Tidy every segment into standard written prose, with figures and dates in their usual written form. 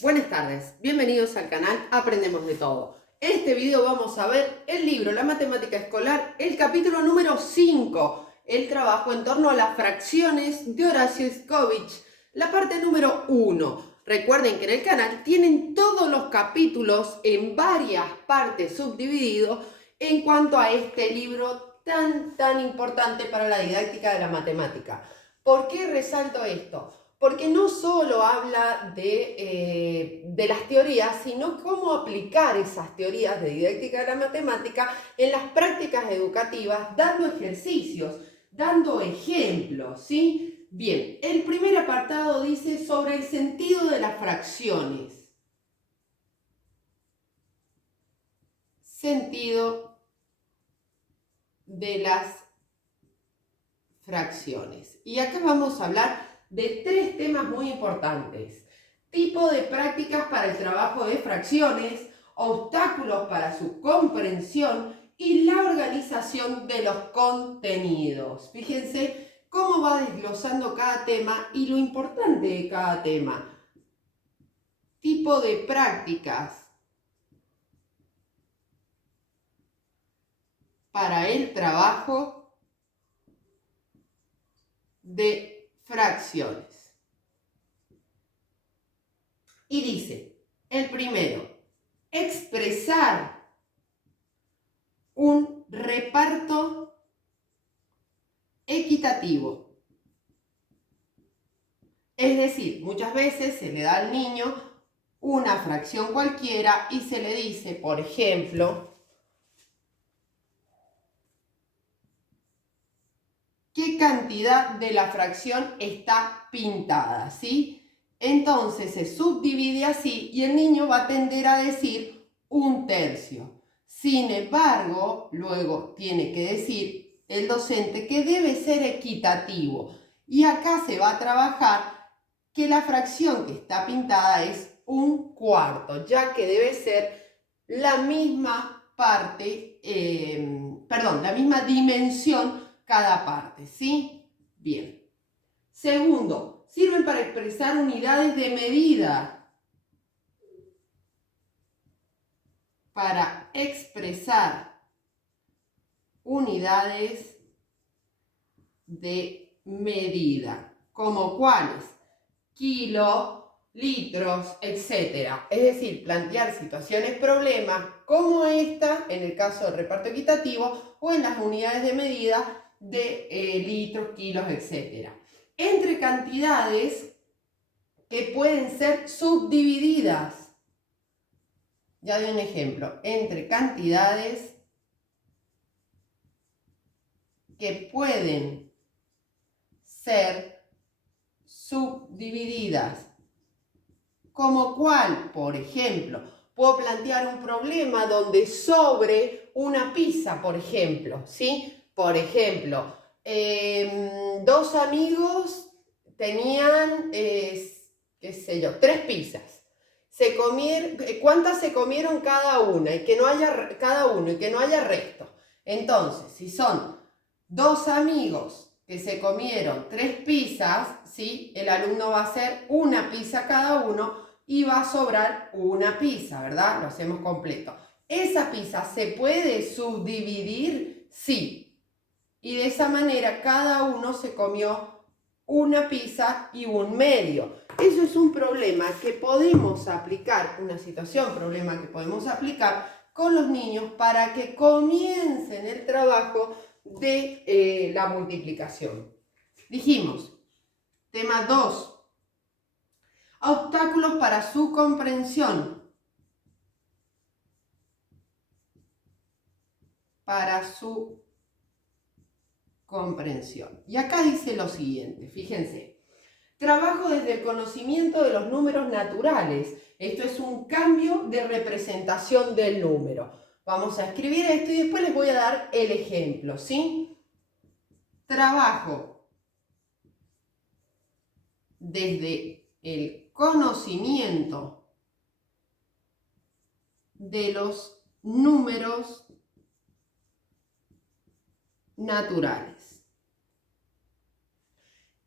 Buenas tardes, bienvenidos al canal Aprendemos de Todo. En este video vamos a ver el libro La Matemática Escolar, el capítulo número 5, el trabajo en torno a las fracciones de Horacio Scovich, la parte número 1. Recuerden que en el canal tienen todos los capítulos en varias partes subdivididos en cuanto a este libro tan importante para la didáctica de la matemática. ¿Por qué resalto esto? Porque no solo habla de las teorías, sino cómo aplicar esas teorías de didáctica de la matemática en las prácticas educativas, dando ejercicios, dando ejemplos, ¿sí? Bien, el primer apartado dice sobre el sentido de las fracciones. Sentido de las fracciones. Y acá vamos a hablar de tres temas muy importantes: tipo de prácticas para el trabajo de fracciones, obstáculos para su comprensión y la organización de los contenidos. Fíjense cómo va desglosando cada tema y lo importante de cada tema. Tipo de prácticas para el trabajo de fracciones. Y dice, el primero, expresar un reparto equitativo. Es decir, muchas veces se le da al niño una fracción cualquiera y se le dice, por ejemplo, qué cantidad de la fracción está pintada, ¿sí? Entonces se subdivide así y el niño va a tender a decir 1/3. Sin embargo, luego tiene que decir el docente que debe ser equitativo. Y acá se va a trabajar que la fracción que está pintada es 1/4, ya que debe ser la misma parte, la misma dimensión cada parte, ¿sí? Bien. Segundo, sirven para expresar unidades de medida. Para expresar unidades de medida. ¿Como cuáles? Kilo, litros, etc. Es decir, plantear situaciones, problemas como esta, en el caso del reparto equitativo, o en las unidades de medida de litros, kilos, etc. Entre cantidades que pueden ser subdivididas. Ya doy un ejemplo. Entre cantidades que pueden ser subdivididas. ¿Como cuál? Por ejemplo, puedo plantear un problema donde sobre una pizza, por ejemplo, ¿sí? Por ejemplo, dos amigos tenían, qué sé yo, 3 pizzas. ¿Cuántas se comieron cada una? Y que no haya cada uno y que no haya resto. Entonces, si son dos amigos que se comieron 3 pizzas, ¿sí? El alumno va a hacer una pizza cada uno y va a sobrar una pizza, ¿verdad? Lo hacemos completo. ¿Esa pizza se puede subdividir? Sí. Y de esa manera cada uno se comió una pizza y un medio. Eso es un problema que podemos aplicar, una situación, problema que podemos aplicar con los niños para que comiencen el trabajo de la multiplicación. Dijimos, tema 2. Obstáculos para su comprensión. Para su comprensión. Y acá dice lo siguiente, fíjense. Trabajo desde el conocimiento de los números naturales. Esto es un cambio de representación del número. Vamos a escribir esto y después les voy a dar el ejemplo, ¿sí? Trabajo desde el conocimiento de los números naturales.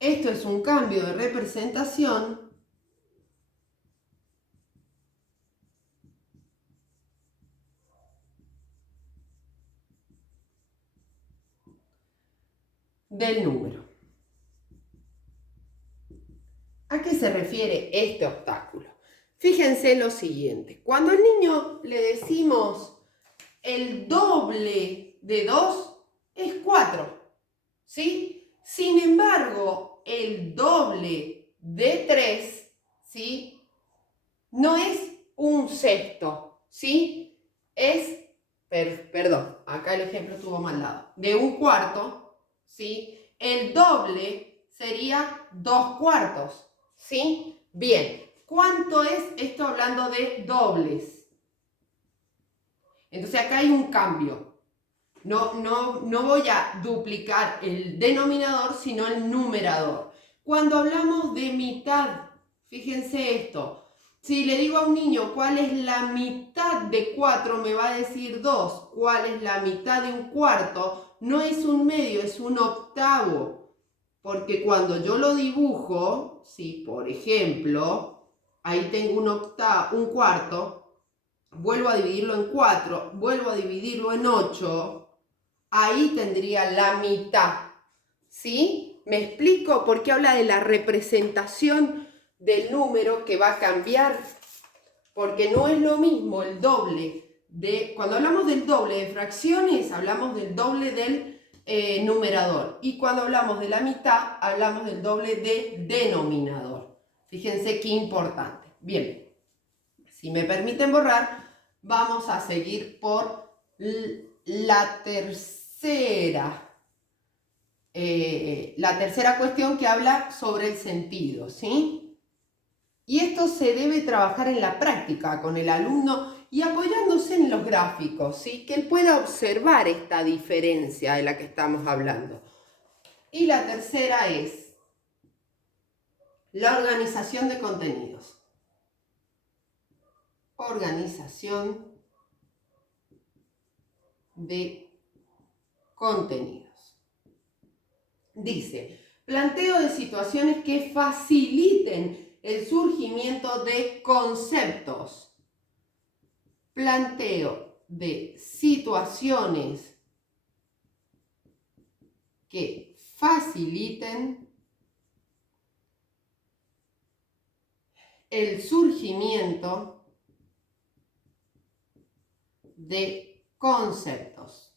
Esto es un cambio de representación del número. ¿A qué se refiere este obstáculo? Fíjense lo siguiente. Cuando al niño le decimos el doble de 2 es 4, ¿sí? Sin embargo, el doble de 3, ¿sí? No es un sexto, ¿sí? Es, perdón, acá el ejemplo estuvo mal dado, de un cuarto, ¿sí? El doble sería 2 cuartos, ¿sí? Bien, ¿cuánto es esto hablando de dobles? Entonces acá hay un cambio. No voy a duplicar el denominador, sino el numerador. Cuando hablamos de mitad, fíjense esto. Si le digo a un niño cuál es la mitad de 4, me va a decir 2. ¿Cuál es la mitad de un cuarto? No es un medio, es un octavo. Porque cuando yo lo dibujo, si por ejemplo, ahí tengo un cuarto, vuelvo a dividirlo en 4, vuelvo a dividirlo en 8, ahí tendría la mitad, ¿sí? ¿Me explico? Porque habla de la representación del número que va a cambiar, porque no es lo mismo el doble de, cuando hablamos del doble de fracciones, hablamos del doble del numerador, y cuando hablamos de la mitad, hablamos del doble de denominador. Fíjense qué importante. Bien, si me permiten borrar, vamos a seguir por la tercera cuestión que habla sobre el sentido, ¿sí? Y esto se debe trabajar en la práctica con el alumno y apoyándose en los gráficos, ¿sí? Que él pueda observar esta diferencia de la que estamos hablando. Y la tercera es la organización de contenidos. Organización de contenidos. Dice, planteo de situaciones que faciliten el surgimiento de conceptos. Planteo de situaciones que faciliten el surgimiento de conceptos.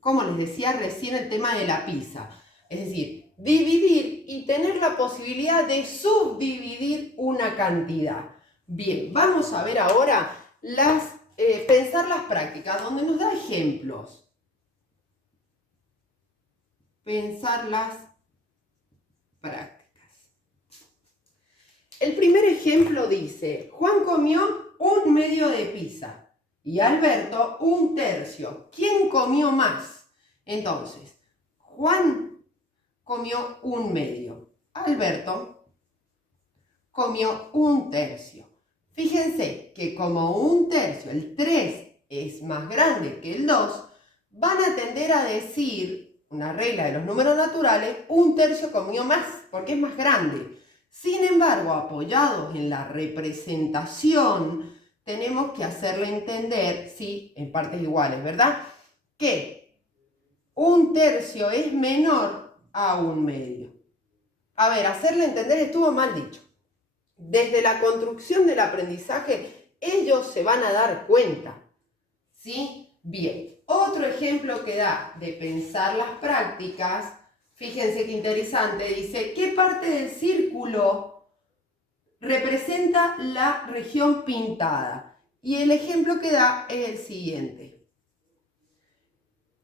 Como les decía recién, el tema de la pizza. Es decir, dividir y tener la posibilidad de subdividir una cantidad. Bien, vamos a ver ahora pensar las prácticas, donde nos da ejemplos. Pensar las prácticas. El primer ejemplo dice, Juan comió un medio de pizza y Alberto un tercio. ¿Quién comió más? Entonces, Juan comió un medio. Alberto comió un tercio. Fíjense que como un tercio, el 3 es más grande que el 2, van a tender a decir, una regla de los números naturales, un tercio comió más, porque es más grande. Sin embargo, apoyados en la representación, tenemos que hacerle entender, sí, en partes iguales, ¿verdad? Que un tercio es menor a un medio. A ver, hacerle entender estuvo mal dicho. Desde la construcción del aprendizaje, ellos se van a dar cuenta, ¿sí? Bien, otro ejemplo que da de pensar las prácticas, fíjense qué interesante, dice, ¿qué parte del círculo representa la región pintada? Y el ejemplo que da es el siguiente.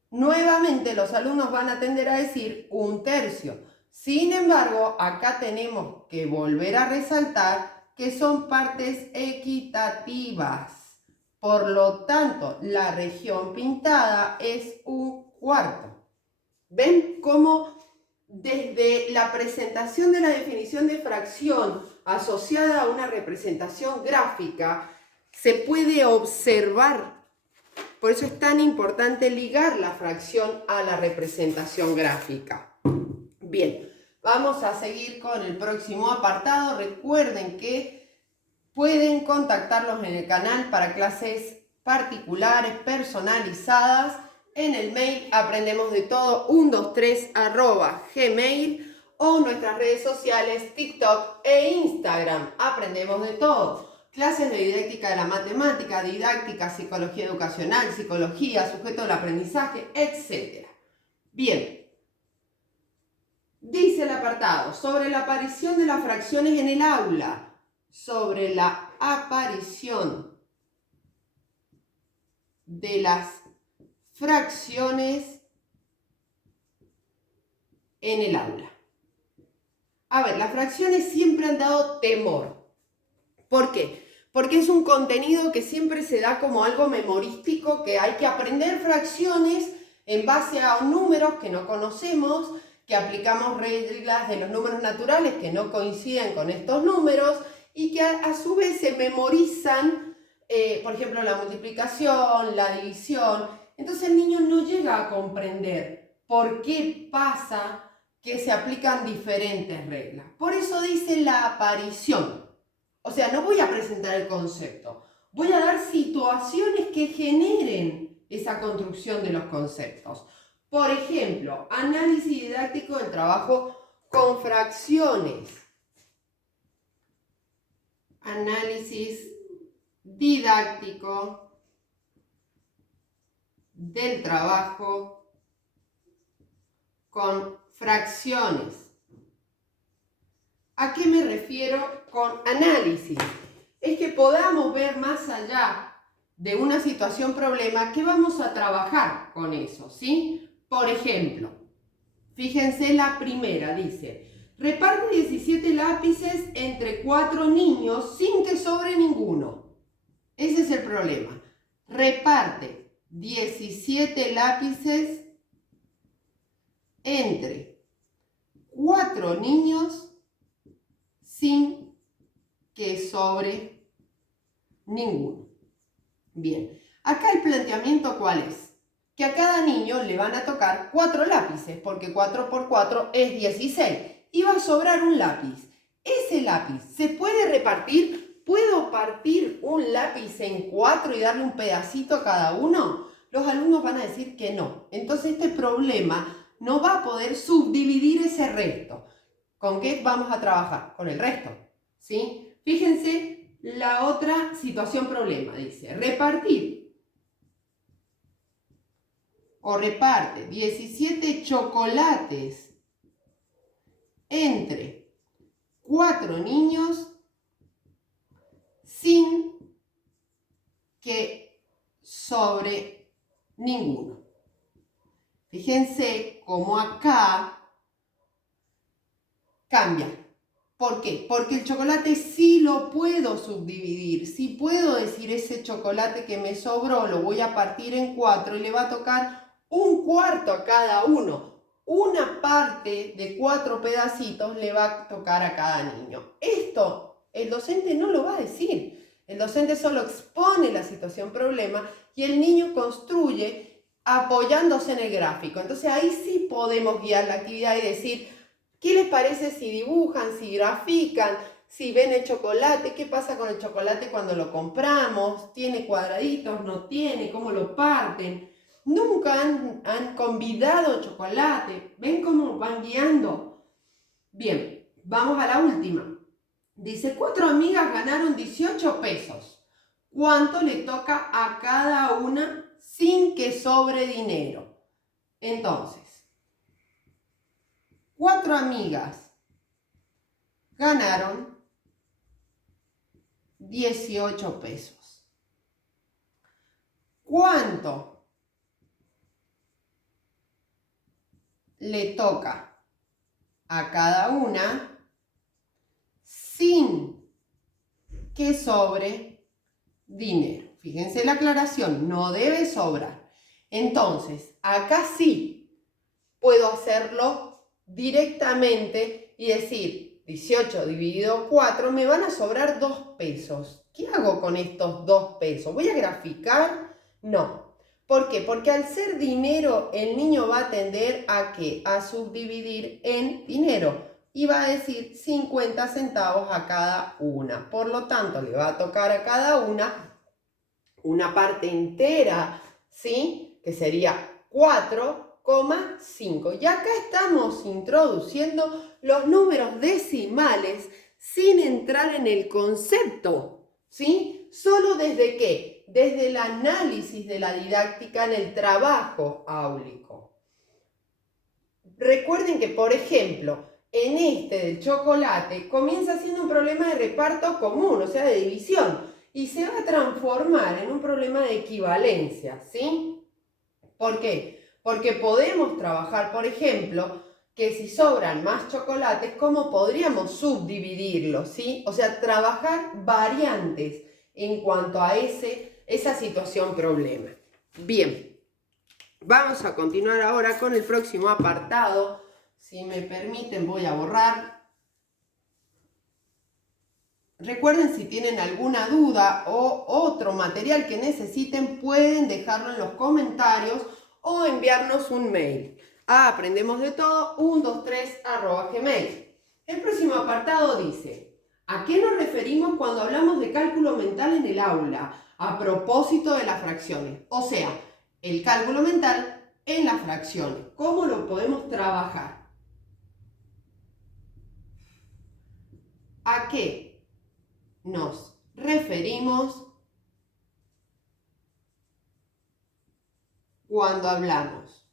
Nuevamente los alumnos van a tender a decir un tercio. Sin embargo, acá tenemos que volver a resaltar que son partes equitativas. Por lo tanto, la región pintada es un cuarto. ¿Ven cómo desde la presentación de la definición de fracción asociada a una representación gráfica se puede observar? Por eso es tan importante ligar la fracción a la representación gráfica. Bien, vamos a seguir con el próximo apartado. Recuerden que pueden contactarlos en el canal para clases particulares, personalizadas, en el mail aprendemosdetodo123@gmail o nuestras redes sociales TikTok e Instagram. Aprendemos de todo. Clases de didáctica de la matemática, didáctica, psicología educacional, psicología, sujeto del aprendizaje, etc. Bien. Dice el apartado, sobre la aparición de las fracciones en el aula. Sobre la aparición de las fracciones en el aula. A ver, las fracciones siempre han dado temor. ¿Por qué? Porque es un contenido que siempre se da como algo memorístico, que hay que aprender fracciones en base a números que no conocemos, que aplicamos reglas de los números naturales que no coinciden con estos números y que a su vez se memorizan, por ejemplo, la multiplicación, la división. Entonces el niño no llega a comprender por qué pasa que se aplican diferentes reglas. Por eso dice la aparición. O sea, no voy a presentar el concepto, voy a dar situaciones que generen esa construcción de los conceptos. Por ejemplo, análisis didáctico del trabajo con fracciones. Análisis didáctico del trabajo con fracciones. ¿A qué me refiero con análisis? Es que podamos ver más allá de una situación problema que vamos a trabajar con eso, ¿sí? Por ejemplo, fíjense la primera, dice, reparte 17 lápices entre 4 niños sin que sobre ninguno. Ese es el problema. Reparte 17 lápices entre 4 niños sin que sobre ninguno. Bien, acá el planteamiento ¿cuál es? Que a cada niño le van a tocar 4 lápices, porque 4 por 4 es 16, y va a sobrar un lápiz. Ese lápiz se puede repartir. ¿Puedo partir un lápiz en 4 y darle un pedacito a cada uno? Los alumnos van a decir que no. Entonces este problema no va a poder subdividir ese resto. ¿Con qué vamos a trabajar? Con el resto, ¿sí? Fíjense la otra situación problema, dice, repartir o reparte 17 chocolates entre 4 niños sin que sobre ninguno. Fíjense cómo acá cambia. ¿Por qué? Porque el chocolate sí lo puedo subdividir, sí puedo decir ese chocolate que me sobró lo voy a partir en 4 y le va a tocar un cuarto a cada uno. Una parte de 4 pedacitos le va a tocar a cada niño. Esto el docente no lo va a decir. El docente solo expone la situación problema y el niño construye apoyándose en el gráfico. Entonces ahí sí podemos guiar la actividad y decir, ¿qué les parece si dibujan, si grafican, si ven el chocolate? ¿Qué pasa con el chocolate cuando lo compramos? ¿Tiene cuadraditos? ¿No tiene? ¿Cómo lo parten? Nunca han convidado chocolate. ¿Ven cómo van guiando? Bien, vamos a la última. Dice, 4 amigas ganaron 18 pesos. ¿Cuánto le toca a cada una sin que sobre dinero? Entonces, 4 amigas ganaron 18 pesos. ¿Cuánto le toca a cada una sin que sobre dinero? Fíjense la aclaración, no debe sobrar. Entonces, acá sí puedo hacerlo directamente y decir, 18 dividido 4, me van a sobrar 2 pesos. ¿Qué hago con estos 2 pesos? ¿Voy a graficar? No. ¿Por qué? Porque al ser dinero, el niño va a tender a ¿qué? A subdividir en dinero. Y va a decir 50 centavos a cada una. Por lo tanto, le va a tocar a cada una parte entera, ¿sí? Que sería 4,5. Y acá estamos introduciendo los números decimales sin entrar en el concepto, ¿sí? Solo desde ¿qué? Desde el análisis de la didáctica en el trabajo áulico. Recuerden que, por ejemplo, en este del chocolate comienza siendo un problema de reparto común, o sea, de división, y se va a transformar en un problema de equivalencia, ¿sí? ¿Por qué? Porque podemos trabajar, por ejemplo, que si sobran más chocolates, ¿cómo podríamos subdividirlos, ¿sí? O sea, trabajar variantes en cuanto a esa situación problema. Bien, vamos a continuar ahora con el próximo apartado. Si me permiten, voy a borrar. Recuerden, si tienen alguna duda o otro material que necesiten, pueden dejarlo en los comentarios o enviarnos un mail a aprendemosdetodo123@gmail. El próximo apartado dice: ¿a qué nos referimos cuando hablamos de cálculo mental en el aula? A propósito de las fracciones. O sea, el cálculo mental en las fracciones. ¿Cómo lo podemos trabajar? ¿A qué nos referimos cuando hablamos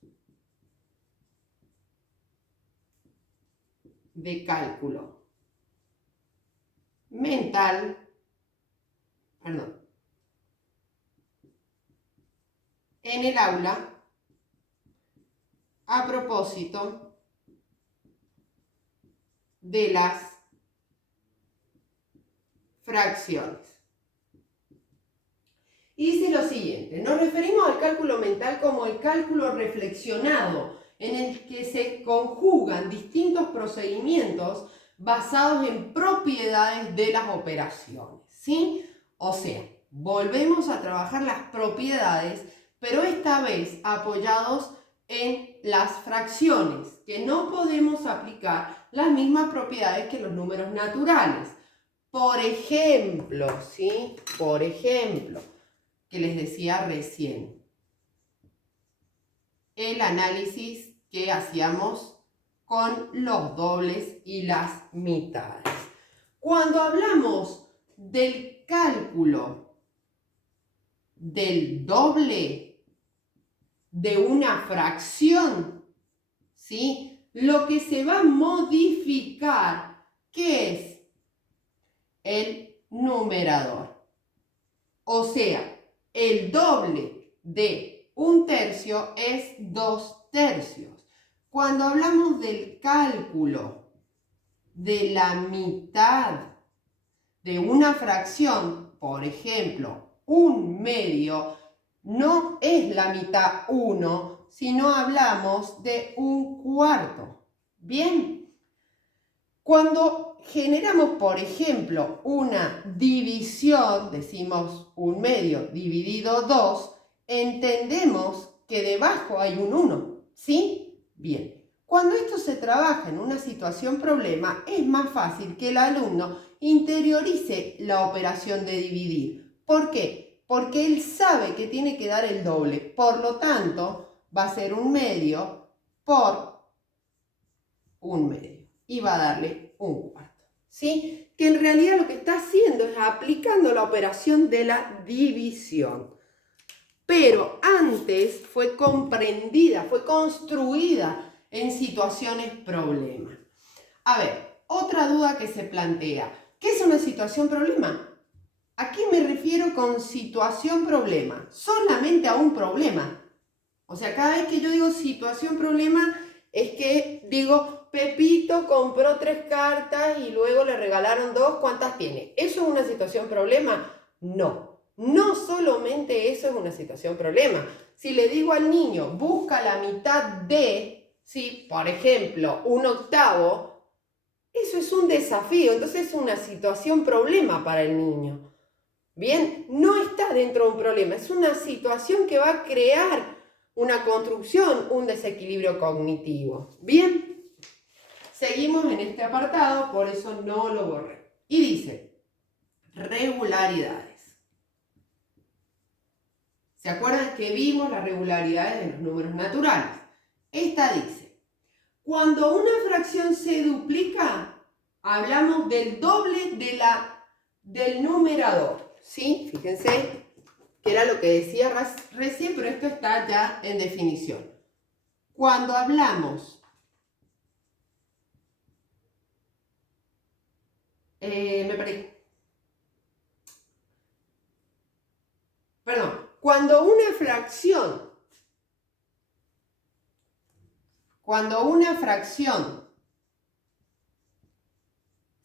de cálculo mental, en el aula, a propósito de las fracciones? Y dice lo siguiente: nos referimos al cálculo mental como el cálculo reflexionado, en el que se conjugan distintos procedimientos basados en propiedades de las operaciones, ¿sí? O sea, volvemos a trabajar las propiedades, pero esta vez apoyados en las fracciones, que no podemos aplicar las mismas propiedades que los números naturales. Por ejemplo, ¿sí? Por ejemplo, que les decía recién, el análisis que hacíamos con los dobles y las mitades. Cuando hablamos del cálculo del doble de una fracción, ¿sí? Lo que se va a modificar, ¿qué es? El numerador. O sea, el doble de 1/3 es 2/3. Cuando hablamos del cálculo de la mitad de una fracción, por ejemplo, 1/2, no es la mitad 1, sino hablamos de 1/4. Bien, cuando generamos, por ejemplo, una división, decimos 1/2 dividido 2, entendemos que debajo hay un 1, ¿sí? Bien. Cuando esto se trabaja en una situación problema, es más fácil que el alumno interiorice la operación de dividir. ¿Por qué? Porque él sabe que tiene que dar el doble. Por lo tanto, va a ser 1/2 por 1/2. Y va a darle 1/4. ¿Sí? Que en realidad lo que está haciendo es aplicando la operación de la división. Pero antes fue comprendida, fue construida en situaciones problema. A ver, otra duda que se plantea: ¿qué es una situación problema? ¿A qué me refiero con situación problema? Solamente a un problema. O sea, cada vez que yo digo situación problema, es que digo, Pepito compró 3 cartas y luego le regalaron 2, ¿cuántas tiene? ¿Eso es una situación problema? No. No solamente eso es una situación problema. Si le digo al niño, busca la mitad de, ¿sí? Por ejemplo, 1/8, eso es un desafío, entonces es una situación problema para el niño. Bien, no está dentro de un problema, es una situación que va a crear una construcción, un desequilibrio cognitivo. Bien, seguimos en este apartado, por eso no lo borré. Y dice, regularidades. ¿Se acuerdan que vimos las regularidades de los números naturales? Esta dice, cuando una fracción se duplica, hablamos del doble del numerador, ¿sí? Fíjense que era lo que decía recién, pero esto está ya en definición. Cuando hablamos, me perdí. Perdón, cuando una fracción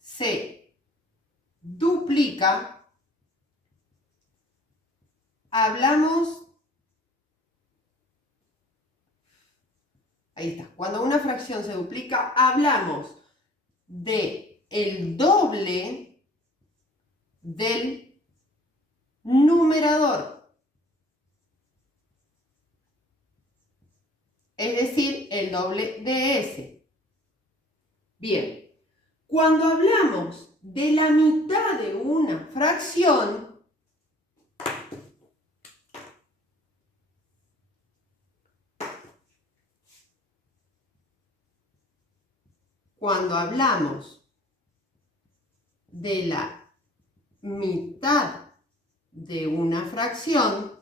se duplica, hablamos, ahí está, cuando una fracción se duplica, hablamos de el doble del numerador. Es decir, el doble de S. Bien, cuando hablamos de la mitad de una fracción, cuando hablamos de la mitad de una fracción,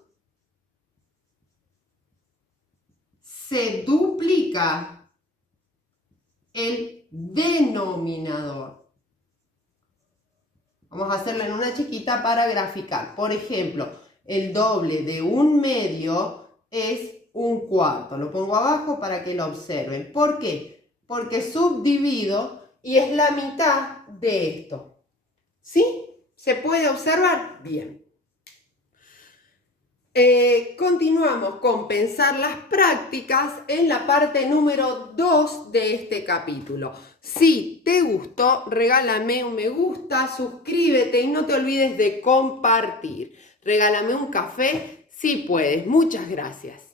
se duplica el denominador. Vamos a hacerlo en una chiquita para graficar. Por ejemplo, el doble de un medio es un cuarto. Lo pongo abajo para que lo observen. ¿Por qué? Porque subdivido y es la mitad de esto. ¿Sí? ¿Se puede observar? Bien. Continuamos con pensar las prácticas en la parte número 2 de este capítulo. Si te gustó, regálame un me gusta, suscríbete y no te olvides de compartir. Regálame un café si puedes. Muchas gracias.